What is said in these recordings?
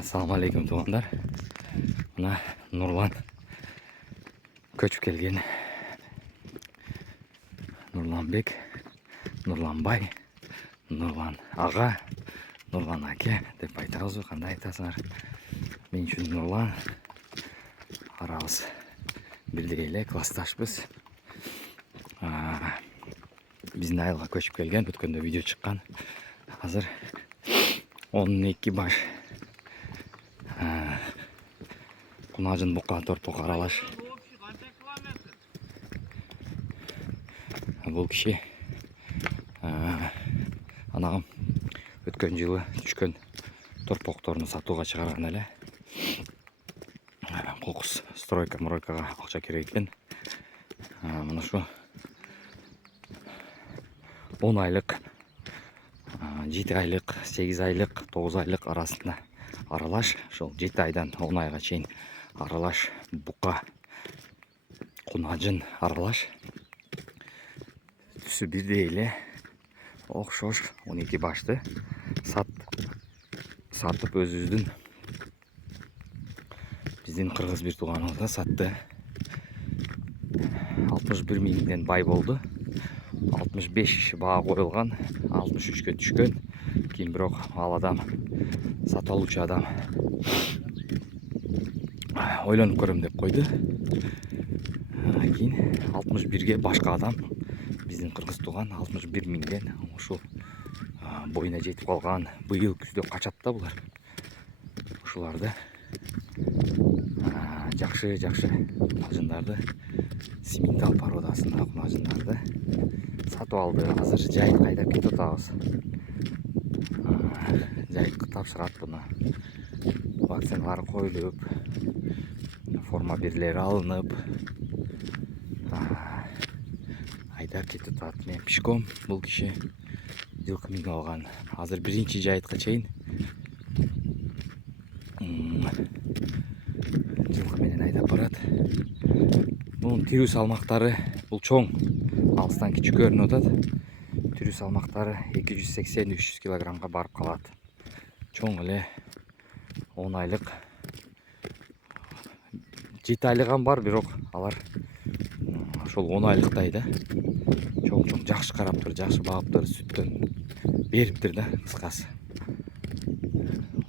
Assalamu alaikum tuğanlar. Buna Nurlan köçüp kelgen. Nurlan Bek, Nurlan Bay, Nurlan Ağa, Nurlan Ake dep айтабыз. Кандай айтасыңар? Мен үчүн Нурлан. Арабыз бирдей эле классташпыз. Биздин айылга көчүп келген. Өткөндө видео чыккан. Азыр 12 баш Кунажын бука торпок аралаш. Бул киши анагым өткөн жылы түшкөн торпокторуну сатууга чыгарган эле. Кокус стройкага акча керек экен. Мына ушу 10 айлык, 7 айлык, 8 айлык, 9 айлык арасында аралаш. Ошол 7 айдан 10 айга чейин аралаш бука кунажын аралаш. Түсү бирдей эле окшош 12 башты сатып өзүбүздүн биздин кыргыз бир тууганыбызга сатты. 61 миңден бай болду. 65 баа коюлган, 63-кө түшкөн. Кийин бирок ал адам, сатып алуучу адам ойлонуп көрөм деп койду. Кийин 61ге башка адам, биздин кыргыз тууган 61 миңден ушул боюна жетип калган. Быйыл күздө качат да булар. Ушуларды жакшы кунажындарды, Симментал породасындагы кунажындарды сатып алды. Азыр жайык айдап кетип атабыз. Жайык тапшырат буну. Вакциналары коюлуп, форма бирлери алынып, айдап кетип атат. Мен пешком, бул киши жылкы минип алган. Азыр биринчи жайытка чейин жылкы менен айдап барат. Бунун тирүү салмактары, бул чоң, алыстан кичи көрүнүп атат. Тирүү салмактары 280-300 килограммга барып калат. Чоң эле 10 айлык, 7 айлыган бар, бирок алар ошол 10 айлыктай да. Чоң жакшы караптыр, жакшы багыптыр, сүттөн бериптир да, кыскасы.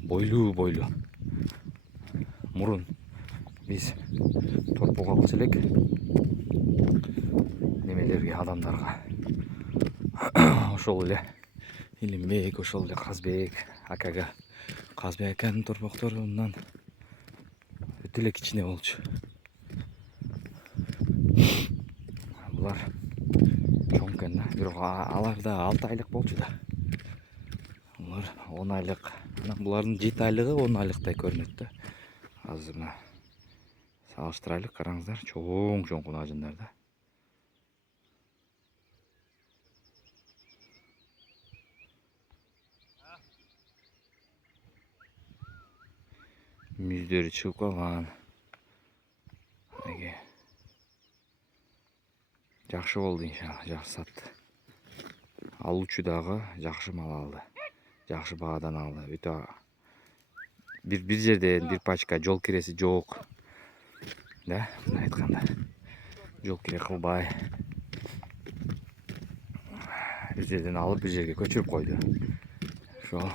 Бойлуу. Мурун биз торпок алчу элек немелерге, адамдарга. Ошол эле Илимбек, ошол эле Казбек акага. Казбек аканын торпокторунан өтө эле кичине болчу. Булар чоң экен да, бирок алар да 6 айлык болчу да. Булар 10 айлык. Булардын 7 айлыгы 10 айлыктай көрүнөт да. Азыр мына салыштырайлы, караңыздар, чоң кунажындар да. Мүздөрү чыгып калган. Жакшы болду иншалла, жакшы сатты. Алуучу дагы жакшы мал алды. Жакшы баадан алды. Өтө бир жерден бир пачка жол киреси жок. Да, мындай айтканда. Жол кире кылбай. Бир жерден алып бир жерге көчүрүп койду. Ошол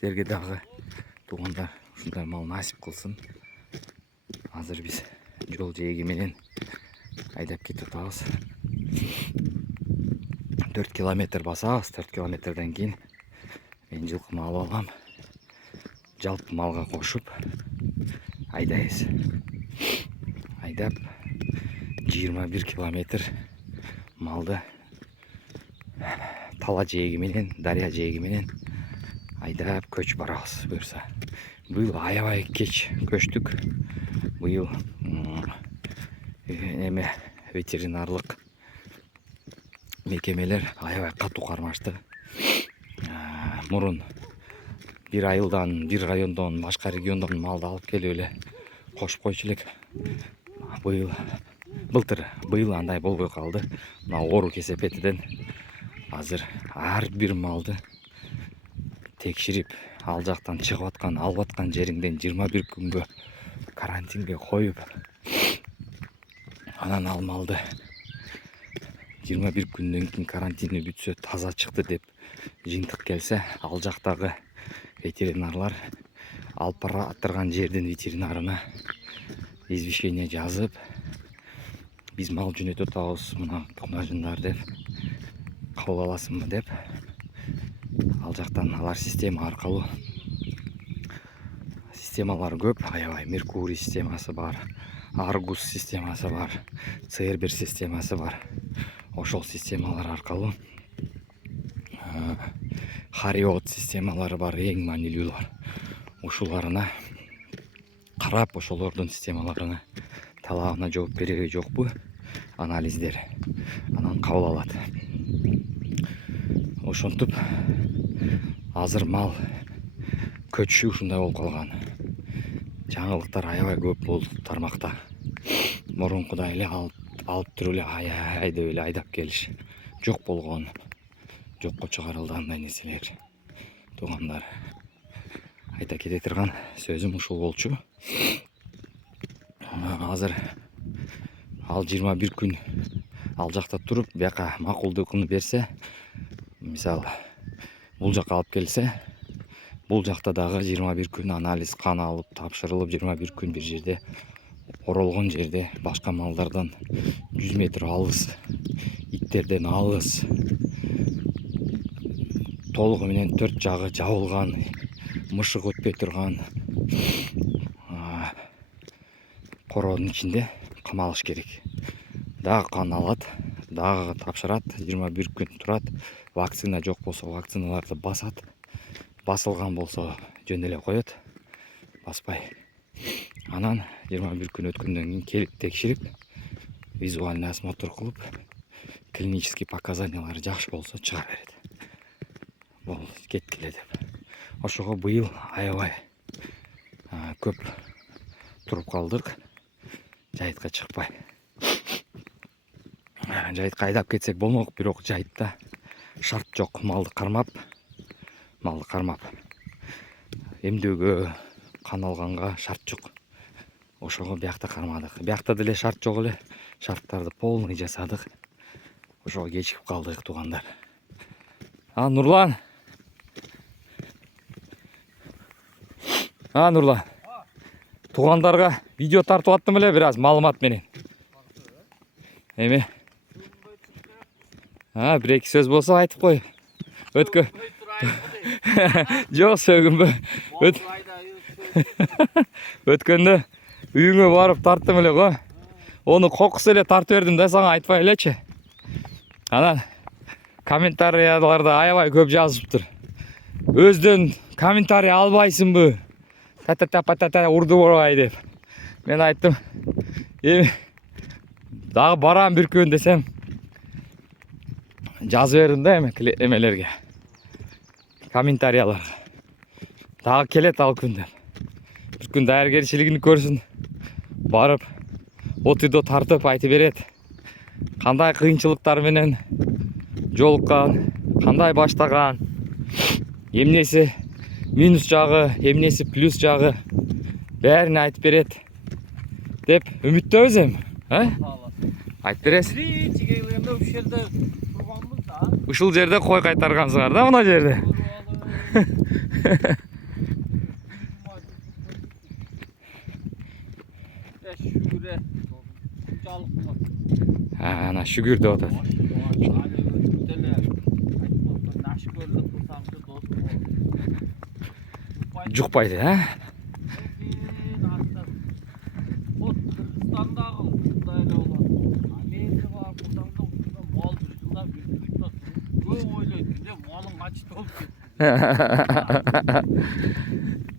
силерге дагы туугандар ушундай мал насип кылсын. Азыр биз жол жээги менен айдап кетип атабыз. 4 километр басабыз. 4 километрден кийин мен жылкымы алып алам. Жалпы малга кошуп айдайбыз. Айдап 21 километр малды тала жээги менен, дарыя жээги менен айдап көчүп барабыз буюрса. Быйыл аябай кеч көчтүк. Быйыл эме ветеринарлык мекемелер аябай катуу кармашты. Мурун бир айылдан, бир райондон, башка региондон малды алып келип эле кошуп койчу элек. Быйыл андай болбой калды. Мына оору кесепетиден азыр ар бир малды текширип ал жактан чыгып аткан, алып аткан жериңден 21 күнгө карантинге коюп, анан ал малды 21 күндөн кийин карантини бүтсө таза чыкты деп жыйынтык келсе, ал жактагы ветеринарлар алып бараттырган жердин ветеринарына извещение жазып, биз мал жөнөтүп атабыз, мына кунажындар деп кабыл аласыңбы деп, ал жактан алар система аркылуу, системалар көп, аябай Меркурий системасы бар, Аргус системасы бар, Цербер системасы бар. Ошол системалар аркылуу Хариот системалары бар, эң маанилүүлөр. Ушуларына карап, ошолордун системаларына талабына жооп береби жокпу анализдер, анан кабыл алат. Ошентип азыр мал көчүшү ушундай болуп калган. Жаңылыктар аябай көп болду тармакта. Мурункудай эле алып туруп эле ай деп эле айдап келиш жок болгон. Жокко чыгарылды андай нерселер. Туугандар, айта кете турган сөзүм ушул болчу. Азыр ал 21 күн ал жакта туруп, бияка макулдугун берсе, мисалы бул жакка алып келсе, бул жакта дагы 21 күн анализ, кан алып тапшырылып, 21 күн бир жерде оролгон жерде, башка малдардан 100 метр алыс, иттерден алыс, толугу менен 4 жагы жабылган, мышык өтпөй турган короонун ичинде камалыш керек. Дагы кан алат, дагы тапшырат, 21 күн турат. Вакцина жок болсо вакциналарды басат, басылган болсо жөн эле коет, баспай. Анан 21 күн өткөндөн кийин келип текширип, визуальный осмотр кылып, клинический показаниялары жакшы болсо чыгара берет. Бул кеткиле деп. Ошого быйыл аябай көп туруп калдык, жайытка чыкпай. Жайытка айдап кетсек болмок, бирок жайытта шарт жок. Малды кармап, эмдөөгө, кан алганга шарт жок. Ошого биякта кармадык. Биякта деле шарт жок эле. Шарттарды полный жасадык. Ошого кечигип калдык, туугандар. Нурлан. Нурлан. Туугандарга видео тартып аттым эле, бир аз маалымат менен. Эми бир эки сөз болсо айтып кой. Жок, сөгүнбө. Өткөндө үйүңө барып тарттым эле го. Ону кокусу эле тартып бердим да, сага айтпай элечи. Анан комментарияларда аябай көп жазыптыр. Өздөн комментарий албайсыңбы? Та-та-та-та-та урду борбай деп. Мен айттым, эми дагы барам бир күн десем, жазып бердим да эмелерге, комментарияларга. Дагы келет ал күн деп. Бир күн даяргерчилигин көрсүн, барып отуйдо тартып айтып берет. Кандай кыйынчылыктар менен жолуккан, кандай баштаган, эмнеси минус жагы, эмнеси плюс жагы бәрін айтып берет деп үмүттөбүз эми. Айтып бересиз. Ушул жерде кой кайтаргансыңар да, мына жерде. Ана шүгүр деп атат. Жукпайды,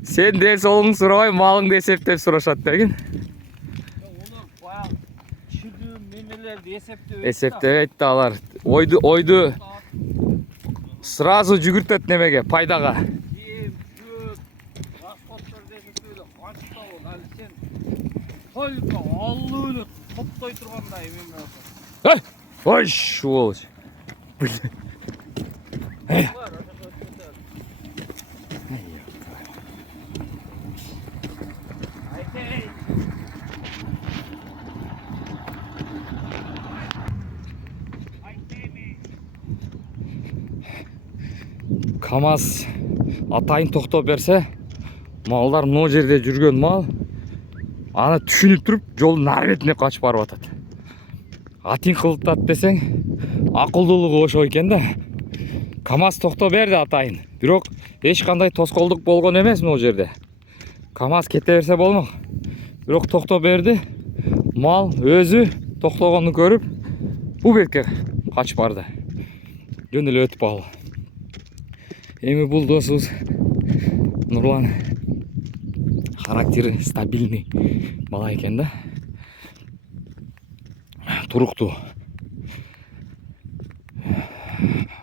Сен дел солуң сурабай, малыңды эсептеп сурашат деген. Эсептебейт да алар. Ойду сразу жүгүртөт немеге, пайдага. Ой, сволочь. Блин. КамАЗ атайын токтоп берсе, малдар мына жерде жүргөн мал аны түшүнүп туруп жолдун ар бетине качып барып атат. Атың кылтат десең, акылдуулугу ошо экен да. КамАЗ токто берди атайын. Бирок эч кандай тоскоолдук болгон эмес могу жерде. КамАЗ кете берсе болмок. Бирок токто берди. Мал өзү токтогонду көрүп, бул бетке качып барды. Жөн эле өтүп алды. Эми бул досубуз Нурлан характери стабильный бала экен да. Туруктуу.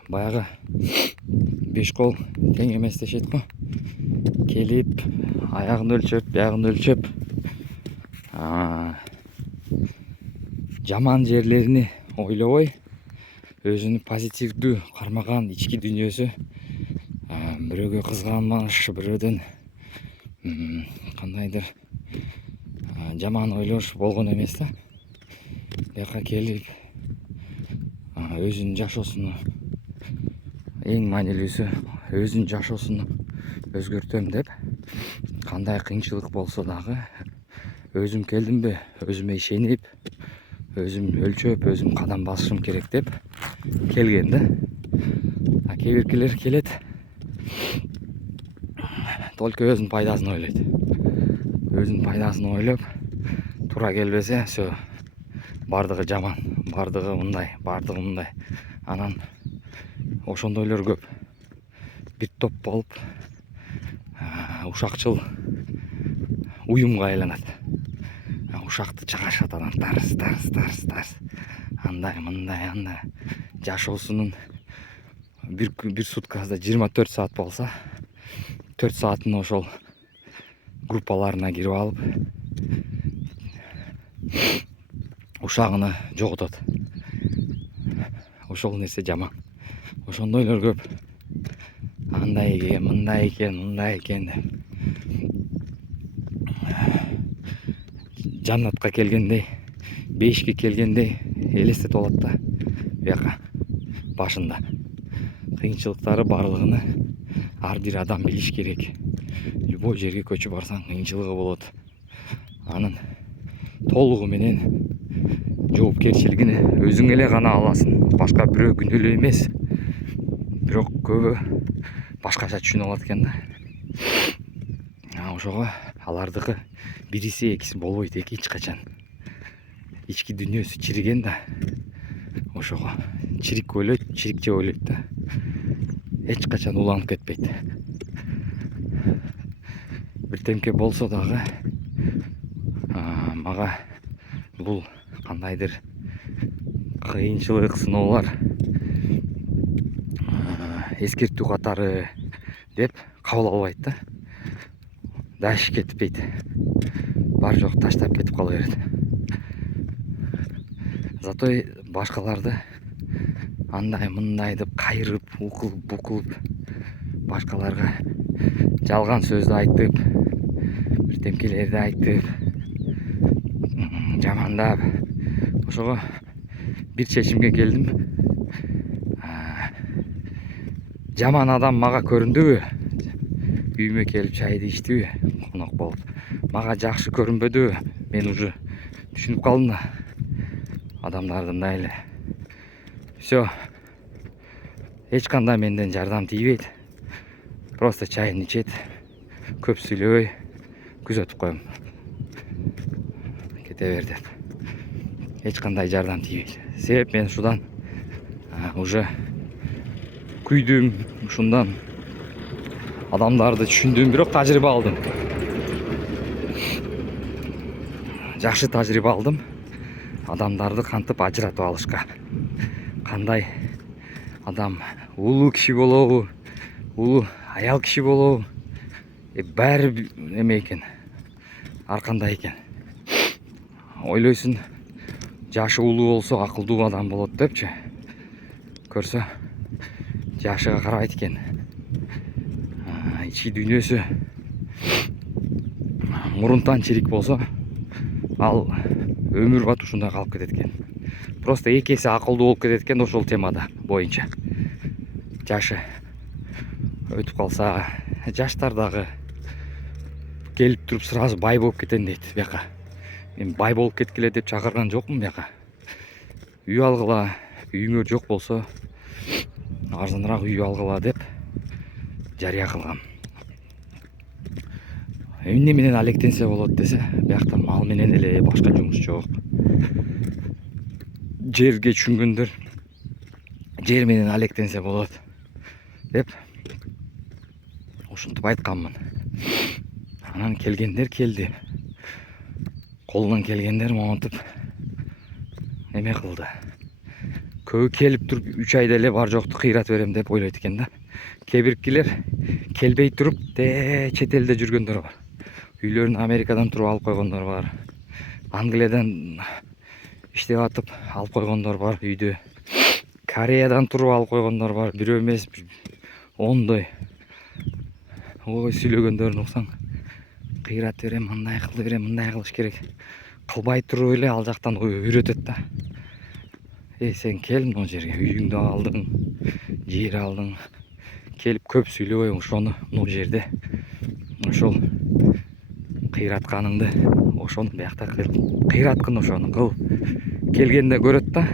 Баягы 5 кол тең эмес дешет го. Келип, аягын өлчөп, биягын өлчөп, жаман жерлерини ойлобой, өзүнүн позитивдүү кармаган ички дүйнөсү, бирөөгө кызганыш, бирөөдөн кандайдыр жаман ойлош болгон эмес да. Бияка келип, өзүнүн жашоосуну, эң маанилүүсү өзүнүн жашоосуну өзгөртөм деп, кандай кыйынчылык болсо дагы өзүм келдимби, өзүмө ишенип, өзүм өлчөп, өзүм кадам басышым керек деп келген да. Кээ биркилер келет, только өзүнүн пайдасын ойлойт. Өзүнүн пайдасын ойлоп, туура келбесе, всё, бардыгы жаман, бардыгы мындай, бардыгы мындай. Анан ошондойлор көп. Бир топ болуп, ушакчыл уюмга айланат. Ушакты чыгарышат анан тарс. Андай, мындай, андай. Жашоосунун бир суткасында 24 саат болса, 4 саатын ошол группаларына кирип алып, ушагыны жоготот. Ошол нерсе жаман. Ошондойлор көп. Андай экен, мындай экен деп. Жаннатка келгендей, бейишке келгендей элестетип алат да. Бияка башында кыйынчылыктары барлыгыны ар бир адам билиш керек. Любой жерге көчүп барсаң кыйынчылыгы болот. Анын толугу менен жоопкерчилигин өзүң эле гана аласың. Башка бирөө күнөөлүү эмес. Бирок көбү башкача түшүнүп алат экен да. Ошого алардыкы бириси экиси болбойт, эч качан. Ички дүйнөсү чириген да. Ошого чирик ойлойт, чирикче ойлойт да. Эч качан уланып кетпейт. Бирдемке болсо дагы мага бул кандайдыр кыйынчылык, сыноолор эскертүү катары деп кабыл албайт да. Дальше кетпейт. Бар жок таштап кетип кала берет. Зато башкаларды андай мындай деп кайрып, укулуп, букулуп, башкаларга жалган сөздү айтып, бирдемкелерди айтып, жамандап, ошого бир чечимге келдим. Жаман адам мага көрүндүбү? Үйүмө келип чайды ичтиби? Конок болуп. Мага жакшы көрүнбөдүбү? Мен уже түшүнүп калдым да. Адамдарды мындай эле. Всё. Эч кандай менден жардам тийбейт. Просто чайын ичет. Көп сүйлөбөй күзөтүп коем. Кете бер деп. Эч кандай жардам тийбейт. Себеп мен ушудан уже күйдүм, ушундан адамдарды түшүндүм, бирок тажрыйба алдым. Жакшы тажрыйба алдым. Адамдарды кантип ажыратып алышка. Кандай адам улуу киши болобу, улуу аял киши болобу, баары эме экен, ар кандай экен. Ойлойсуң, жашы улуу болсо акылдуу адам болот депчи. Көрсө, жашыга карабайт экен. Ички дүйнөсү мурунтан чирик болсо, ал өмүр бат ушундай калып кетет экен. Просто эки эсе акылдуу болуп кетет экен ошол темада боюнча. Жашы өтүп калса жаштар дагы келип туруп сразу бай болуп кетем дейт бияка. Мен бай болуп кеткиле деп чакырган жокмун бияка. Үй алгыла, үйүңөр жок болсо арзаныраак үй алгыла деп жарыя кылгам. Эмне менен алектенсе болот десе, биякта мал менен эле, башка жумуш жок. Жерге түшүнгөндөр жер менен алектенсе болот деп ушинтип айтканмын. Анан келгендер келди. Колунан келгендер монтип эме кылды. Көбү келип туруп 3 айда эле бар жокту кыйратып берем деп ойлойт экен да. Кээ биркилер келбей туруп чет элде жүргөндөр бар. Үйлөрүн Америкадан туруп алып койгондор бар. Англиядан иштеп атып алып койгондор бар үйдү. Кореядан туруп алып койгондор бар. Бирөө эмес, ондой. Ой, сүйлөгөндөрүн уксаң, кыйратып берем, мындай кылып берем, мындай кылыш керек. Кылбай туруп эле ал жактан үйрөтөт да. Сен кел мына жерге, үйүңдү алдың, жер алдың. Келип көп сүйлөбөй ошону мына жерде ошол кыйратканыңды, ошону биякта кыйраткын, ошону кыл. Келгенде көрөт да.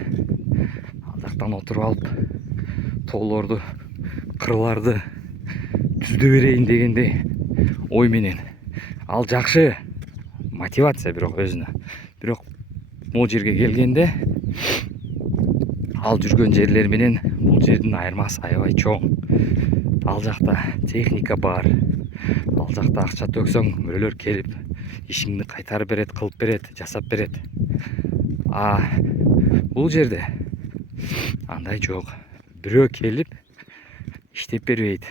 Ал жактан отуруп алып тоолорду, кырларды түздө берейин дегендей ой менен. Ал жакшы мотивация бирок өзүнө. Бирок могу жерге келгенде ал жүргөн жерлер менен бул жердин айырмасы аябай чоң. Ал жакта техника бар. Ал жакта акча төксөң, бирөөлөр келип ишиңди кайтарып берет, кылып берет, жасап берет. Бул жерде андай жок. Бирөө келип иштеп бербейт.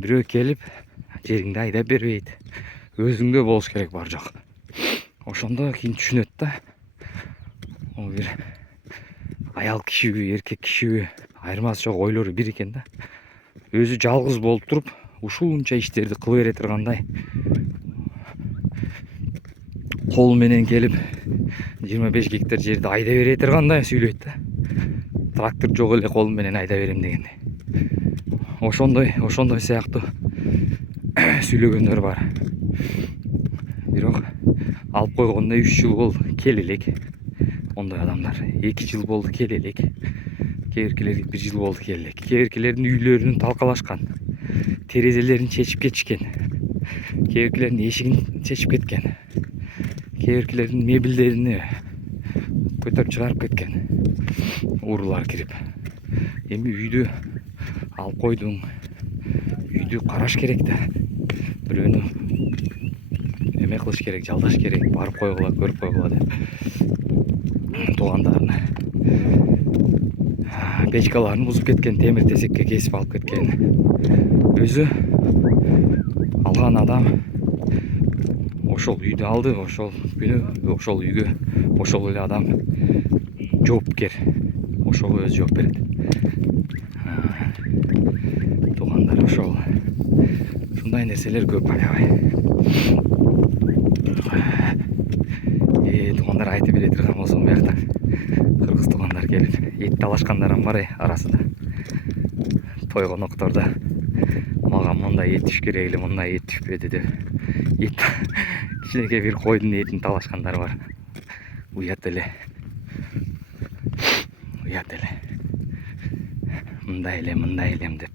Бирөө келип жериңди айдап бербейт. Өзүңдө болуш керек бар жок. Ошондо кийин түшүнөт да. Ол бир аял кишиби, эркек кишиби айырмасы жок, ойлору бир экен да. Өзү жалгыз болуп туруп ушунча иштерди кыла бере тургандай, кол менен келип 25 гектар жерди айда бере тургандай сүйлөйт да. Трактор жок эле колум менен айда берем дегендей. Ошондой сыяктуу сүйлөгөндөр бар. Бирок алып койгондо 3 жыл болду, кел элек. Ондой адамдар 2 жыл болду, кел элек. Кээ биркилер 1 жыл болду, кел элек. Кээ биркилердин үйлөрүн талкалашкан, терезелерин чечип кетишкен. Кээ биркилердин эшигин чечип кеткен. Кээ биркилердин мебелдерине көтөрүп чыгарып кеткен. Уруулар кирип. Эми үйдү алып койдуң. Үйдү караш керек да. Бирөөнү эме кылыш керек, жалдаш керек, барып койгула, көрүп койгула деп. Туугандарына печкаларын бузуп кеткен, темир тесекке кесип алып кеткен. Өзү алган адам ошол үйдү алды, ошол күнү ошол үйгө ошол эле адам жоопкер. Ошого өзү жооп берет. Туугандар ошол. Ушундай нерселер көп аябай. Туугандар айтып бере турган болсом, биякта кыргыз туугандар келип эт талашкандарым бар арасында. Тойгоноктордо мага мындай эт түш керек эле, мындай эт түшпөдү деп. Кичинекей бир койдун этин талашкандар бар. Уят эле. Мындай элем деп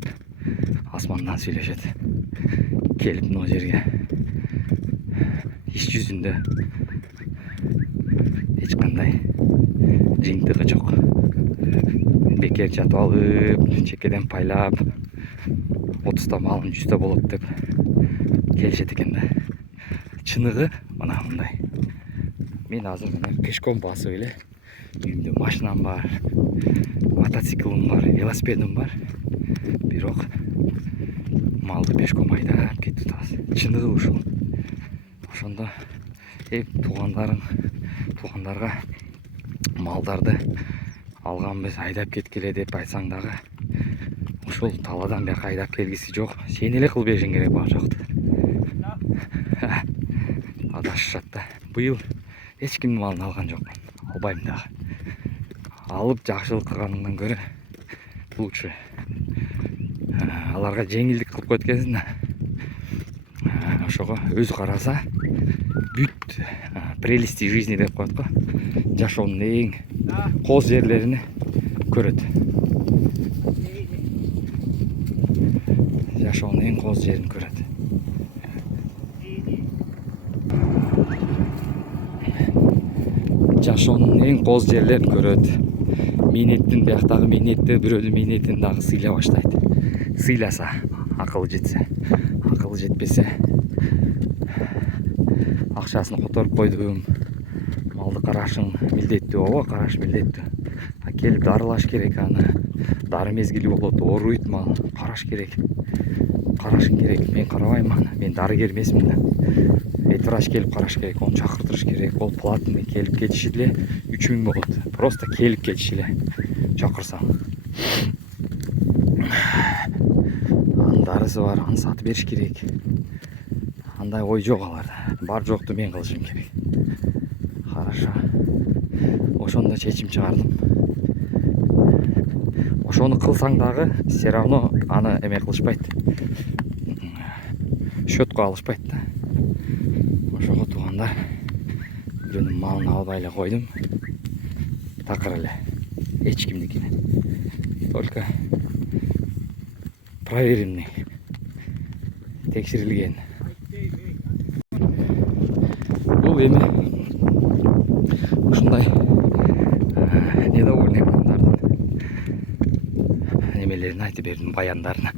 асмандан сүйлөшөт. Келип мына жерге иш жүзүндө эч кандай жыйынтыгы жок. Бекер жатып алып, чекеден пайлап, 30 малым 100 болот деп келишет экен да. Чыныгы мына мындай. Мен азыр мына пешком басып эле үйүмдө машинам бар, мотоциклым бар, велосипедим бар. Бирок малды пешком айдап кетип атабыз. Чыныгы ушул. Ошондо туугандарга малдарды алганбыз, айдап кеткиле деп айтсаң дагы ушул таладан бияка айдап келгиси жок. Сен эле кылып беришиң керек бар жокту. Адашышат да. Быйыл эч кимдин малын алган жокмун. Албайм дагы. Алып жакшылык кылганыңдан көрө лучше аларга жеңилдик кылып коет экенсиң да. Ошого өзү караса бүт прелести жизни деп коет го. Жашоонун эң кооз жерлерини көрөт. Жашоонун эң кооз жерин көрөт. Жашоонун эң кооз жерлерин көрөт. Мээнеттин бияктагы мээнетти, бирөөнүн мээнетин дагы сыйлай баштайт. Сыйласа, акылы жетсе, акылы жетпесе акчасын которуп койдум. Малды карашың милдеттүү, ооба караш милдеттүү. Келип дарылаш керек аны. Дары мезгили болот, ооруйт мал. Караш керек. Карашың керек. Мен карабайм аны. Мен дарыгер эмесмин да. Ветврач келип караш керек. Onu чакыртырыш керек. Ол платный. Келип кетиши эле 3000 болот. Просто келип кетиши эле. Чакырсаң. Анын дарысы бар, аны сатып бериш керек. Андай ой жок аларда. Бар жокту мен кылышым керек. Хорошо. Ошондо чечим чыгардым. Ошону кылсаң дагы все равно аны эме кылышпайт. Счетко алышпайт да. Ошого туугандар бирөөнүн малын албай эле койдум. Такыр эле. Эч кимдикине. Только проверенный. Текшерилген. Бул эми ушундай недовольный адамдардын немелерин айтып бердим, баяндарына.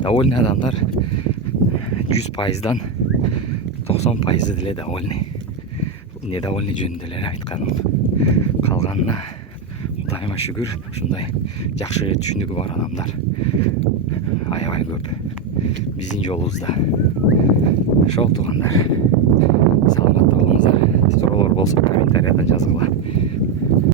Довольный адамдар 100%дан 90% деле довольный. Недовольный жөнүндө эле айтканым. Калганына Кудайыма шүгүр, ушундай жакшы түшүнүгү бар адамдар аябай көп биздин жолубузда. Ошол туугандар, саламатта болуңуздар. Суроолор болсо комментариядан жазгыла.